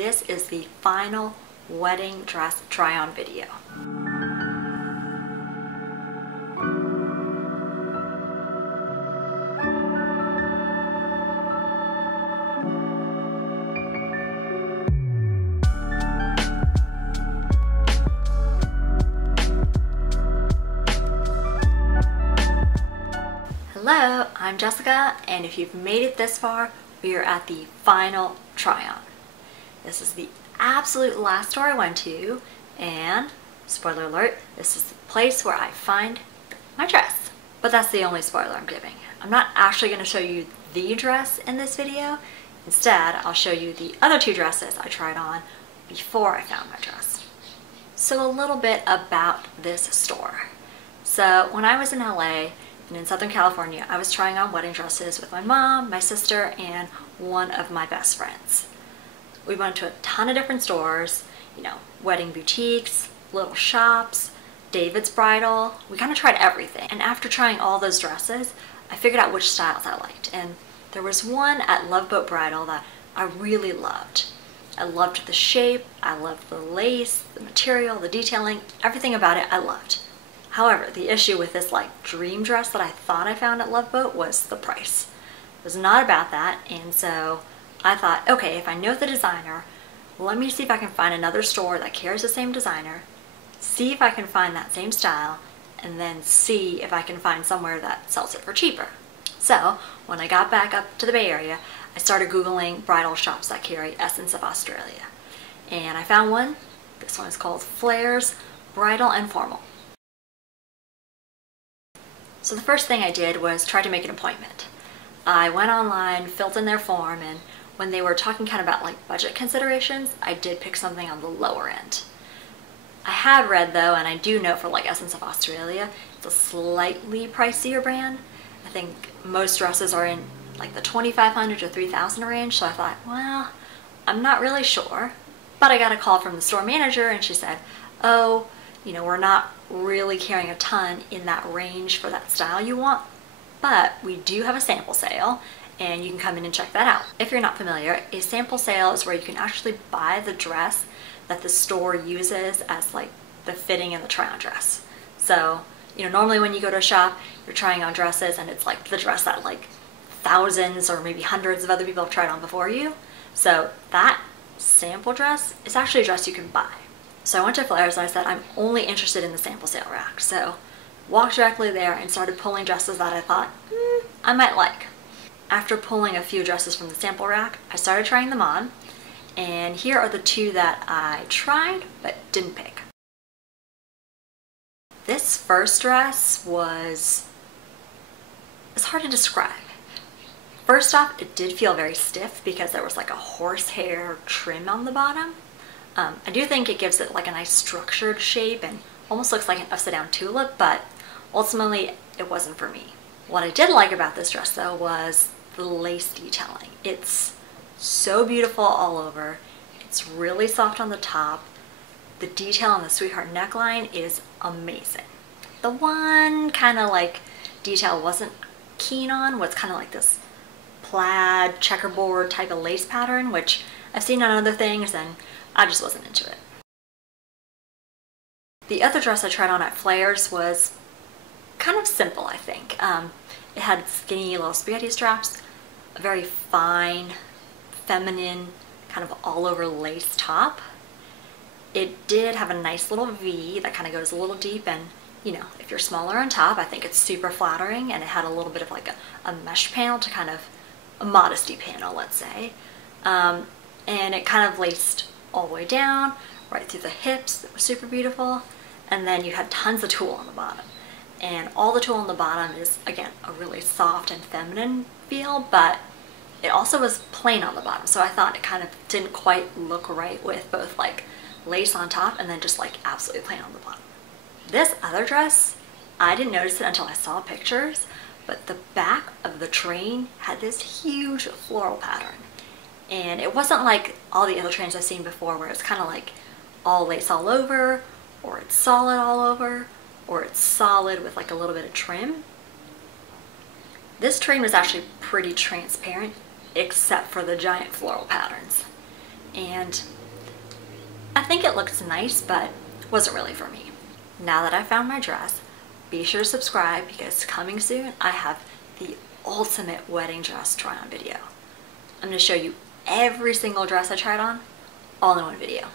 this is the final wedding dress try-on video. Hello, I'm Jessica, and if you've made it this far, we are at the final try-on. This is the absolute last store I went to, and spoiler alert, this is the place where I find my dress. But that's the only spoiler I'm giving. I'm not actually going to show you the dress in this video. Instead, I'll show you the other two dresses I tried on before I found my dress. So a little bit about this store. So when I was in LA, and in Southern California, I was trying on wedding dresses with my mom, my sister, and one of my best friends. We went to a ton of different stores, wedding boutiques, little shops, David's Bridal. We kind of tried everything. And after trying all those dresses, I figured out which styles I liked. And there was one at Love Boat Bridal that I really loved. I loved the shape, I loved the lace, the material, the detailing, everything about it I loved. However, the issue with this dream dress that I thought I found at Love Boat was the price. It was not about that, and so I thought, okay, if I know the designer, let me see if I can find another store that carries the same designer, see if I can find that same style, and then see if I can find somewhere that sells it for cheaper. So when I got back up to the Bay Area, I started Googling bridal shops that carry Essence of Australia. And I found one. This one is called Flair's Bridal and Formal. So the first thing I did was try to make an appointment. I went online, filled in their form, and when they were talking kind of about budget considerations, I did pick something on the lower end. I had read though, and I do know for Essence of Australia, it's a slightly pricier brand. I think most dresses are in the $2,500 to $3,000 range, so I thought, well, I'm not really sure. But I got a call from the store manager and she said, oh, we're not really carrying a ton in that range for that style you want, but we do have a sample sale and you can come in and check that out. If you're not familiar, a sample sale is where you can actually buy the dress that the store uses as the fitting and the try-on dress. So, normally when you go to a shop, you're trying on dresses and it's the dress that thousands or maybe hundreds of other people have tried on before you. So that sample dress is actually a dress you can buy. So I went to Flair's and I said, I'm only interested in the sample sale rack. So walked directly there and started pulling dresses that I thought, I might like. After pulling a few dresses from the sample rack, I started trying them on. And here are the two that I tried but didn't pick. This first dress it's hard to describe. First off, it did feel very stiff because there was a horsehair trim on the bottom. I do think it gives it a nice structured shape and almost looks like an upside down tulip, but ultimately it wasn't for me. What I did like about this dress though was the lace detailing. It's so beautiful all over. It's really soft on the top. The detail on the sweetheart neckline is amazing. The one kind of detail I wasn't keen on was kind of this plaid checkerboard type of lace pattern, which I've seen on other things and I just wasn't into it. The other dress I tried on at Flair's was kind of simple, I think. It had skinny little spaghetti straps, a very fine, feminine, kind of all over lace top. It did have a nice little V that kind of goes a little deep, and if you're smaller on top, I think it's super flattering, and it had a little bit of a mesh panel to kind of a modesty panel, let's say. And it kind of laced all the way down, right through the hips. It was super beautiful. And then you had tons of tulle on the bottom. And all the tulle on the bottom is, again, a really soft and feminine feel, but it also was plain on the bottom. So I thought it kind of didn't quite look right with both lace on top and then just absolutely plain on the bottom. This other dress, I didn't notice it until I saw pictures, but the back of the train had this huge floral pattern. And it wasn't like all the other trains I've seen before where it's kind of all lace all over, or it's solid all over, or it's solid with a little bit of trim. This train was actually pretty transparent except for the giant floral patterns. and I think it looks nice, but wasn't really for me. Now that I found my dress, be sure to subscribe because coming soon I have the ultimate wedding dress try on video. I'm going to show you every single dress I tried on all in one video.